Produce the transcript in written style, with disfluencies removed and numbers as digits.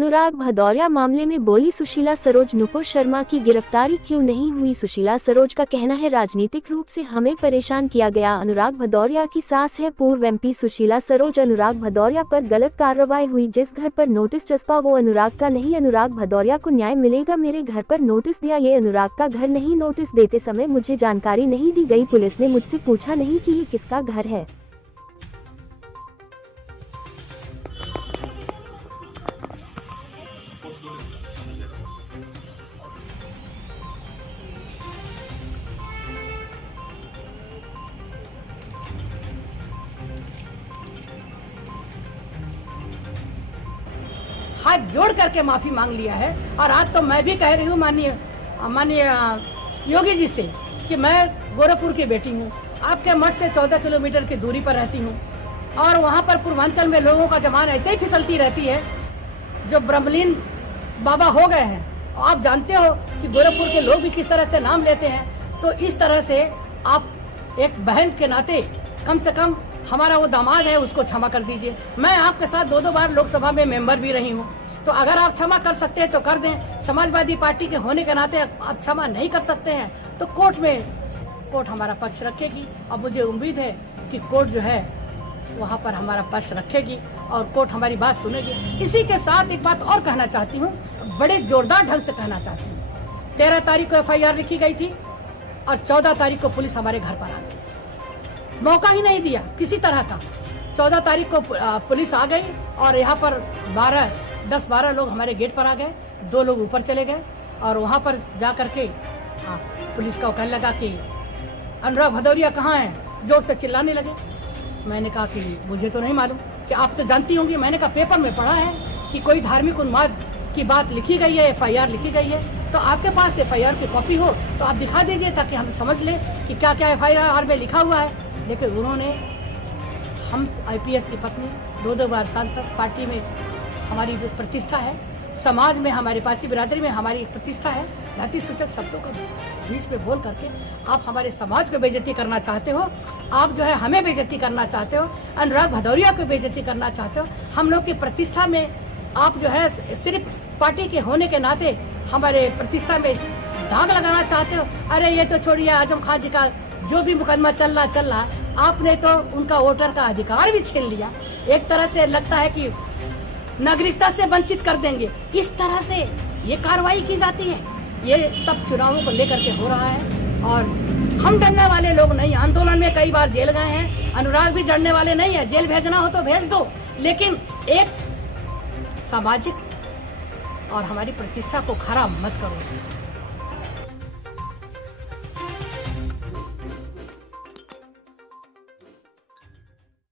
अनुराग भदौरिया मामले में बोली सुशीला सरोज। नुपुर शर्मा की गिरफ्तारी क्यों नहीं हुई? सुशीला सरोज का कहना है, राजनीतिक रूप से हमें परेशान किया गया। अनुराग भदौरिया की सास है पूर्व एमपी सुशीला सरोज। अनुराग भदौरिया पर गलत कार्रवाई हुई। जिस घर पर नोटिस चस्पा वो अनुराग का नहीं। अनुराग भदौरिया को न्याय मिलेगा। मेरे घर पर नोटिस दिया, ये अनुराग का घर नहीं। नोटिस देते समय मुझे जानकारी नहीं दी गई। पुलिस ने मुझसे पूछा नहीं कि ये किसका घर है। हाथ जोड़ करके माफी मांग लिया है। और आज तो मैं भी कह रही हूँ माननीय योगी जी से कि मैं गोरखपुर की बेटी हूँ, आपके मठ से 14 किलोमीटर की दूरी पर रहती हूँ और वहाँ पर पूर्वांचल में लोगों का जमान ऐसे ही फिसलती रहती है जो ब्रह्मलीन बाबा हो गए हैं। और आप जानते हो कि गोरखपुर के लोग भी किस तरह से नाम लेते हैं। तो इस तरह से आप एक बहन के नाते कम से कम हमारा वो दामाद है उसको क्षमा कर दीजिए। मैं आपके साथ दो बार लोकसभा में मेंबर भी रही हूँ, तो अगर आप क्षमा कर सकते हैं तो कर दें। समाजवादी पार्टी के होने के नाते आप क्षमा नहीं कर सकते हैं तो कोर्ट हमारा पक्ष रखेगी। और मुझे उम्मीद है कि कोर्ट जो है वहाँ पर हमारा पक्ष रखेगी और कोर्ट हमारी बात सुनेगी। इसी के साथ एक बात और कहना चाहती हूँ, बड़े जोरदार ढंग से कहना चाहती हूँ। 13 तारीख को FIR लिखी गई थी और 14 तारीख को पुलिस हमारे घर पर आ गई। मौका ही नहीं दिया किसी तरह का। 14 तारीख को पुलिस आ गई और यहाँ पर 10-12 लोग हमारे गेट पर आ गए। 2 लोग ऊपर चले गए और वहाँ पर जा करके पुलिस का कहने लगा कि अनुराग भदौरिया कहाँ है, जोर से चिल्लाने लगे। मैंने कहा कि मुझे तो नहीं मालूम। कि आप तो जानती होंगी। मैंने कहा पेपर में पढ़ा है कि कोई धार्मिक उन्माद की बात लिखी गई है, FIR लिखी गई है, तो आपके पास FIR की कॉपी हो तो आप दिखा दीजिए ताकि हम समझ लें कि क्या क्या FIR में लिखा हुआ है। लेकिन उन्होंने, हम IPS की पत्नी, 2 बार सांसद, पार्टी में हमारी प्रतिष्ठा है, समाज में हमारे पासी बिरादरी में हमारी प्रतिष्ठा है। जाति सूचक शब्दों का बीच में बोल करके आप हमारे समाज को बेइज्जती करना चाहते हो। आप जो है हमें बेइज्जती करना चाहते हो, अनुराग भदौरिया को बेइज्जती करना चाहते हो। हम लोग की प्रतिष्ठा में आप जो है सिर्फ पार्टी के होने के नाते हमारे प्रतिष्ठा में दाग लगाना चाहते हो। अरे ये तो छोड़िए, आजम खान जी का जो भी मुकदमा चल रहा, आपने तो उनका वोटर का अधिकार भी छीन लिया। एक तरह से लगता है कि नागरिकता से वंचित कर देंगे। इस तरह से ये कार्रवाई की जाती है। ये सब चुनावों को लेकर के हो रहा है और हम डरने वाले लोग नहीं। आंदोलन में कई बार जेल गए हैं, अनुराग भी डरने वाले नहीं है। जेल भेजना हो तो भेज दो, लेकिन एक सामाजिक और हमारी प्रतिष्ठा को खराब मत करो।